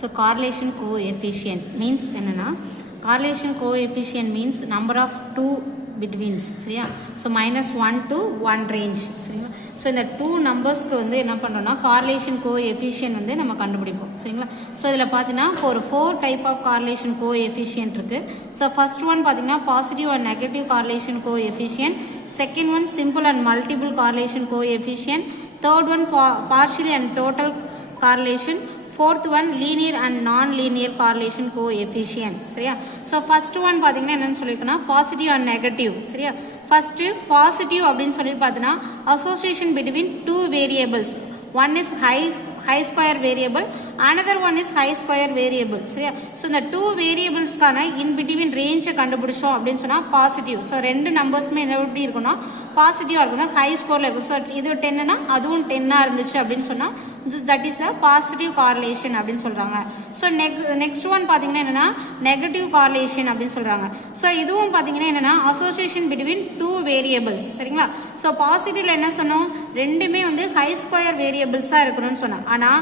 So correlation coefficient means என்னன்னா correlation coefficient means number of two betweens சரியா. So -1 to 1 range சரிங்களா. So இந்த two நம்பர்ஸ்க்கு வந்து என்ன பண்ணுறோம்னா கார்லேஷன் கோஎஃபிஷியன்ட் வந்து நம்ம கண்டுபிடிப்போம் சரிங்களா. ஸோ இதில் பார்த்தீங்கன்னா ஒரு 4 டைப் ஆஃப் கார்லேஷன் கோஎஃபிஷியன்ட் இருக்குது. ஸோ ஃபர்ஸ்ட் ஒன் பார்த்தீங்கன்னா positive and negative correlation coefficient, second one simple and multiple correlation coefficient, third one partially and total correlation, fourth one linear and non-linear correlation coefficient சரியா. So first one பார்த்தீங்கன்னா என்னென்னு சொல்லியிருக்கோன்னா positive and negative சரியா. First positive அப்படின்னு சொல்லி பார்த்தீங்கன்னா association between two variables, one is high square variable, another one is high square variable சரியா. So இந்த டூ வேரியபிள்ஸ்க்கான இன் பிட்வீன் ரேஞ்சை கண்டுபிடிச்சோம் அப்படின்னு சொன்னால் பாசிட்டிவ். ஸோ ரெண்டு நம்பர்ஸுமே என்ன எப்படி இருக்குன்னா பாசிட்டிவாக இருக்கும், ஹை ஸ்கோரில் இருக்கும். ஸோ இது 10னா அதுவும் 10ஆக இருந்துச்சு அப்படின்னு சொன்னால் that is the positive correlation அப்படின்னு சொல்கிறாங்க. ஸோ நெக்ஸ்ட் ஒன் பார்த்தீங்கன்னா என்னென்னா நெகட்டிவ் கார்லேஷன் அப்படின்னு சொல்கிறாங்க. ஸோ இதுவும் பார்த்தீங்கன்னா என்னென்னா அசோசியேஷன் பிட்வீன் டூ வேரியபிள்ஸ் சரிங்களா. ஸோ பாசிட்டிவில் என்ன சொன்னோம், ரெண்டுமே வந்து ஹை ஸ்கொயர் வேரியபிள்ஸாக இருக்கணும்னு சொன்னோம். ஆனால்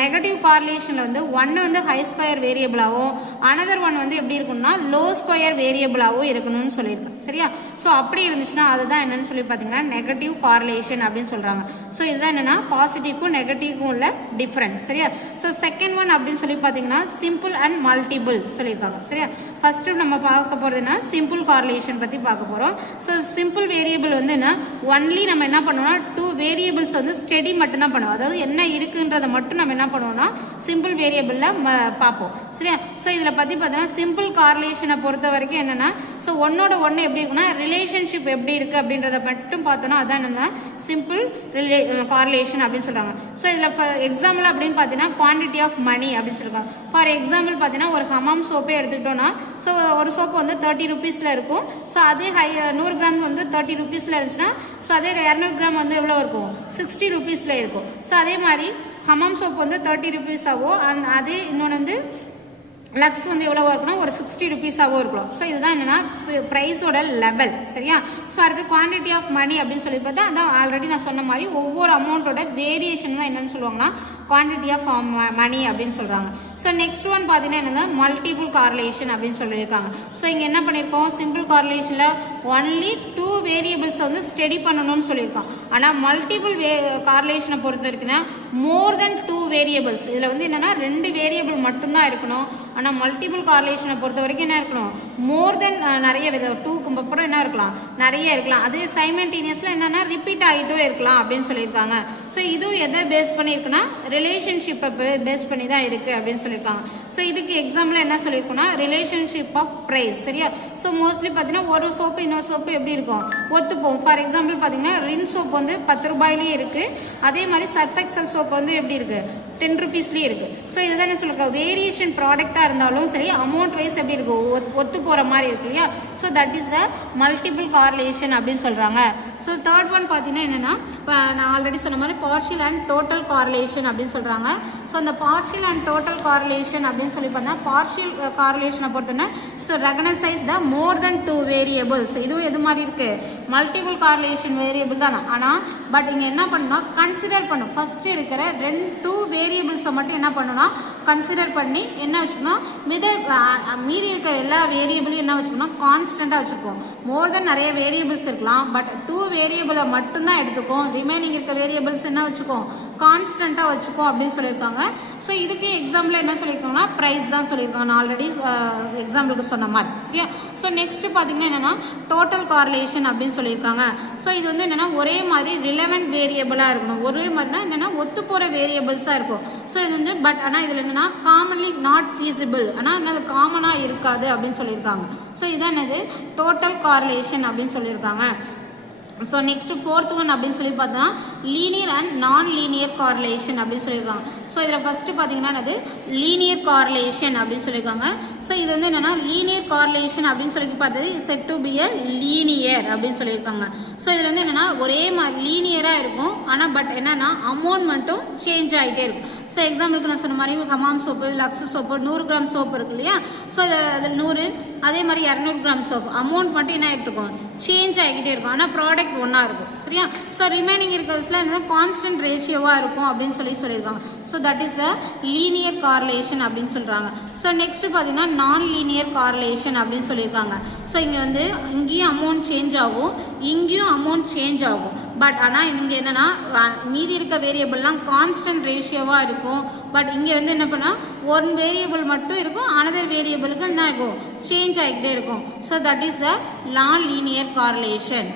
நெகட்டிவ் கார்லேஷனில் வந்து ஒன்று வந்து ஹை ஸ்கொயர் வேரியபிளாகவும் அனதர் ஒன் வந்து எப்படி இருக்கும்னா லோ ஸ்கொயர் வேரியபிளாகவும் இருக்கணும்னு சொல்லியிருக்கேன் சரியா. ஸோ அப்படி இருந்துச்சுன்னா அதுதான் என்னென்னு சொல்லி பார்த்தீங்கன்னா நெகட்டிவ் கார்லேஷன் அப்படின்னு சொல்கிறாங்க. ஸோ இதுதான் என்னென்னா பாசிட்டிவ்க்கும் நெகட்டிவ்க்கும் உள்ள டிஃப்ரென்ஸ் சரியா. ஸோ செகண்ட் ஒன் அப்படின்னு சொல்லி பார்த்தீங்கன்னா சிம்பிள் அண்ட் மல்டிபிள் சொல்லியிருக்காங்க சரியா. ஃபஸ்ட்டு நம்ம பார்க்க போகிறதுனா சிம்பிள் கார்லேஷன் பற்றி பார்க்க போகிறோம். ஸோ சிம்பிள் வேரியபிள் வந்து என்ன ஒன்லி நம்ம என்ன பண்ணுவோம்னா டூ வேரியபிள்ஸ் வந்து ஸ்டடி மட்டும்தான் பண்ணுவோம், அதாவது என்ன இருக்குன்றதை மட்டும் நம்ம என்ன பண்ணுவோம்னா சிம்பிள் வேரியபிளில் பார்ப்போம் சரியா. ஸோ இதில் பற்றி பார்த்தீங்கன்னா சிம்பிள் கார்லேஷனை பொறுத்த வரைக்கும் என்னென்னா ஸோ ஒன்னோட ஒன்று எப்படி இருக்குன்னா ரிலேஷன்ஷிப் எப்படி இருக்குது அப்படின்றத மட்டும் பார்த்தோன்னா அதான் என்னென்னா சிம்பிள் கார்லேஷன் அப்படின்னு சொல்கிறாங்க. ஸோ இதில் எக்ஸாம்பிள் அப்படின்னு பார்த்தீங்கன்னா குவான்டிட்டி ஆஃப் மணி அப்படின்னு சொல்லுவாங்க. ஃபார் எக்ஸாம்பிள் பார்த்தீங்கன்னா ஒரு ஹமாம் சோப்பே எடுத்துக்கிட்டோன்னா ஸோ ஒரு சோப்பு வந்து 30 rupeesல இருக்கும். ஸோ அதே 100 கிராம் வந்து 30 rupeesல இருந்துச்சுன்னா ஸோ அதே 200 கிராம் வந்து எவ்வளோ இருக்கும் 60 rupeesல இருக்கும். ஸோ அதே மாதிரி ஹமாம் சோப்பு வந்து 30 rupees ஆகும், அதே இன்னொன்று வந்து லக்ஸ் வந்து எவ்வளோ இருக்குன்னா ஒரு 60 rupeesஆகவும் இருக்கலாம். ஸோ இதுதான் என்னென்னா ப்ரைஸோட லெவல் சரியா. ஸோ அடுத்து குவான்டிட்டி ஆஃப் மணி அப்படின்னு சொல்லி பார்த்தா அதான் ஆல்ரெடி நான் சொன்ன மாதிரி ஒவ்வொரு அமௌண்ட்டோட வேரியேஷன் தான் என்னென்னு சொல்லுவாங்கன்னா குவான்டிட்டி ஆஃப் மணி அப்படின்னு சொல்கிறாங்க. ஸோ நெக்ஸ்ட் ஒன் பார்த்தீங்கன்னா என்னென்னா மல்டிபிள் கார்லேஷன் அப்படின்னு சொல்லியிருக்காங்க. ஸோ இங்கே என்ன பண்ணியிருக்கோம் சிம்பிள் கார்லேஷனில் ஒன்லி டூ வேரியபிள்ஸ் வந்து ஸ்டடி பண்ணணும்னு சொல்லியிருக்கோம். ஆனால் மல்டிபிள் கார்லேஷனை பொறுத்த இருக்குன்னா மோர் தென் டூ வேரியபிள்ஸ், இதில் வந்து என்னென்னா 2 வேரியபிள் மட்டும்தான் இருக்கணும். ஆனால் மல்டிபிள் கார்லேஷனை பொறுத்த வரைக்கும் என்ன இருக்கணும் மோர் தென் நிறைய 2க்கு அப்புறம் என்ன இருக்கலாம் நிறைய இருக்கலாம். அது சைமல்டேனியஸில் என்னென்னா ரிப்பீட் ஆகிட்டே இருக்கலாம் அப்படின்னு சொல்லியிருக்காங்க. ஸோ இதுவும் எதை பேஸ் பண்ணியிருக்குன்னா ரிலேஷன்ஷிப்பை பேஸ் பண்ணி தான் இருக்குது அப்படின்னு சொல்லியிருக்காங்க. ஸோ இதுக்கு எக்ஸாம்பிள் என்ன சொல்லியிருக்கோன்னா ரிலேஷன்ஷிப் ஆஃப் ப்ரைஸ் சரியா. ஸோ மோஸ்ட்லி பார்த்தீங்கன்னா ஒரு சோப்பு இன்னொரு சோப்பு எப்படி இருக்கும் ஒத்துப்போம். ஃபார் எக்ஸாம்பிள் பார்த்தீங்கன்னா ரின் சோப்பு வந்து 10 ரூபாயிலேயே இருக்குது, அதே மாதிரி சர்ஃப் எக்ஸல் சோப்பு வந்து எப்படி இருக்குது 10 rupeesலேயே இருக்குது. ஸோ இதுதான் என்ன சொல்லியிருக்கோம் வேரியேஷன் ப்ராடக்டாக இருந்தாலும் சரி அமௌண்ட் வைஸ் எப்படி இருக்கும் ஒத்து போகிற மாதிரி இருக்கு இல்லையா. So that is the multiple correlation அப்படின்னு சொல்கிறாங்க. ஸோ தேர்ட் ஒன் பார்த்தீங்கன்னா என்னென்னா நான் ஆல்ரெடி சொன்ன மாதிரி பார்ஷியல் அண்ட் டோட்டல் கார்லேஷன் அப்படின்னு சொல்கிறாங்க. ஸோ அந்த பார்ஷியல் அண்ட் டோட்டல் கார்லேஷன் அப்படின்னு சொல்லி பார்த்தா பார்ஷியல் கார்லேஷனை பொறுத்தோன்னா ஸோ ரெகனைஸ் த மோர் தென் டூ வேரியபிள்ஸ், இதுவும் எது மாதிரி இருக்குது மல்டிபிள் கார்லேஷன் வேரியபிள் தானே. ஆனால் பட் இங்கே என்ன பண்ணணும் கன்சிடர் பண்ணும் ஃபஸ்ட்டு இருக்கிற 2 வேரியபிள்ஸை மட்டும் என்ன பண்ணணும்னா கன்சிடர் பண்ணி என்ன வச்சுக்கணும் மீதி இருக்கிற எல்லா வேரியபிளையும் என்ன வச்சுக்கணும் கான்ஸ்டண்ட்டாக வச்சுருக்கோம். மோர் தென் நிறைய வேரியபிள்ஸ் இருக்கலாம், பட் 2 வேரியபிளை மட்டும்தான் எடுத்துக்கும், ரிமைனிங் இருக்க வேரியபிள்ஸ் என்ன வச்சுக்கோம் கான்ஸ்டண்ட்டாக வச்சுக்கோம் அப்படின்னு சொல்லியிருக்காங்க. ஸோ இதுக்கு எக்ஸாம்பிள் என்ன சொல்லியிருக்காங்கன்னா ப்ரைஸ் தான் சொல்லியிருக்காங்க, நான் ஆல்ரெடி எக்ஸாம்பிளுக்கு சொன்ன மாதிரி சரியா. ஸோ நெக்ஸ்ட் பார்த்தீங்கன்னா என்னென்னா டோட்டல் கார்லேஷன் அப்படின்னு சொல்லியிருக்காங்க. ஸோ இது வந்து என்னென்னா ஒரே மாதிரி ரிலவெண்ட் வேரியபிளாக இருக்கணும், ஒரே மாதிரினா என்னென்னா ஒத்து போகிற வேரியபிள்ஸாக இருக்கும். ஸோ இது வந்து பட் ஆனால் இதில் என்னென்னா காமன்லி நாட் ஃபீஸிபிள், ஆனால் என்னது காமனாக இருக்காது அப்படின்னு சொல்லியிருக்காங்க. ஸோ இதான் என்னது டோட்டல் கார்லேஷன் அப்படின்னு சொல்லியிருக்காங்க. ஸோ நெக்ஸ்ட் ஃபோர்த் ஒன் அப்படின்னு சொல்லி பார்த்தோன்னா லீனியர் அண்ட் நான் லீனியர் கார்லேஷன் அப்படின்னு சொல்லியிருக்காங்க. ஸோ இதில் ஃபஸ்ட்டு பார்த்தீங்கன்னா அது லீனியர் கார்லேஷன் அப்படின்னு சொல்லியிருக்காங்க. ஸோ இது வந்து என்னென்னா லீனியர் கார்லேஷன் அப்படின்னு சொல்லி பார்த்தது set to be a linear அப்படின்னு சொல்லியிருக்காங்க. ஸோ இதில் வந்து என்னென்னா ஒரே மாதிரி லீனியராக இருக்கும், ஆனால் பட் என்னென்னா அமௌண்ட் மட்டும் சேஞ்ச் ஆகிட்டே இருக்கும். ஸோ எக்ஸாம்பிளுக்கு நான் சொன்ன மாதிரி Hamam soap Lux soap 100 gram soap இருக்கு இல்லையா. ஸோ அது 100, அதே மாதிரி 200 கிராம் சோப்பு அமௌண்ட் மட்டும் என்ன ஆகிட்டு இருக்கும் சேஞ்ச் ஆகிக்கிட்டே இருக்கும். ஆனால் ப்ராடக்ட் ஒன்றா இருக்கும். சரியா? ஸோ ரிமைனிங் இருக்கிறதுல என்ன கான்ஸ்டன்ட் ரேஷியோவாக இருக்கும் அப்படின்னு சொல்லியிருக்காங்க. So that is a linear correlation அப்படின்னு சொல்கிறாங்க. ஸோ நெக்ஸ்ட் பார்த்தீங்கன்னா நான் லீனியர் கார்லேஷன் அப்படின்னு சொல்லியிருக்காங்க. ஸோ இங்கே வந்து இங்கேயும் அமௌண்ட் சேஞ்ச் ஆகும், இங்கேயும் அமௌண்ட் சேஞ்ச் ஆகும். பட் ஆனால் இங்கே என்னென்னா மீதி இருக்க வேரியபிள்லாம் கான்ஸ்டன்ட் ரேஷியோவாக இருக்கும். பட் இங்கே வந்து என்ன பண்ணால் ஒன் வேரியபிள் மட்டும் இருக்கும், அனதர் வேரியபிளுக்கு என்ன ஆகும் சேஞ்ச் ஆகிக்கிட்டே இருக்கும். ஸோ தட் இஸ் த நான் லீனியர் கார்லேஷன்.